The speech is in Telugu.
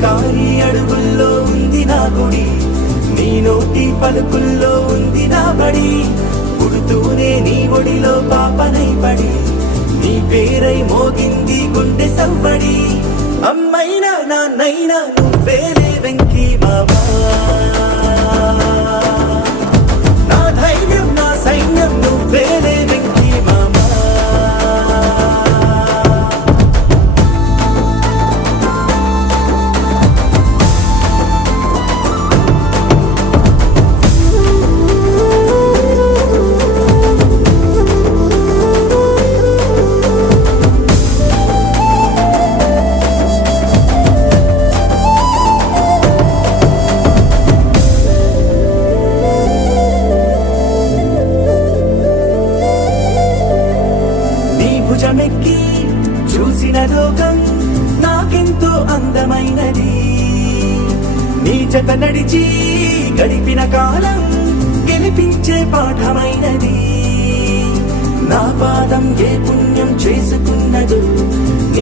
షికారి అడుగుల్లో ఉంది నా గుడి, నీ నోటి పలుకుల్లో ఉంది నా బడి. పుడుతూనే నీ ఒడిలో పాపనై పడి, నీ పేరై మోగింది గుండె సవ్వడి. అమ్మైనా నాన్నైనా నువ్వేలే వెంకీ మామా, నా ధైర్యం నా సైన్యం నువ్వేలే వెంకీ మామా. భుజమెక్కి చూసిన లోకం నాకెంతో అందమైనది, నీ జత నడిచి గడిపిన కాలం గెలిపించే పాఠమైనది. నా పాదం ఏ పుణ్యం చేసుకున్నదో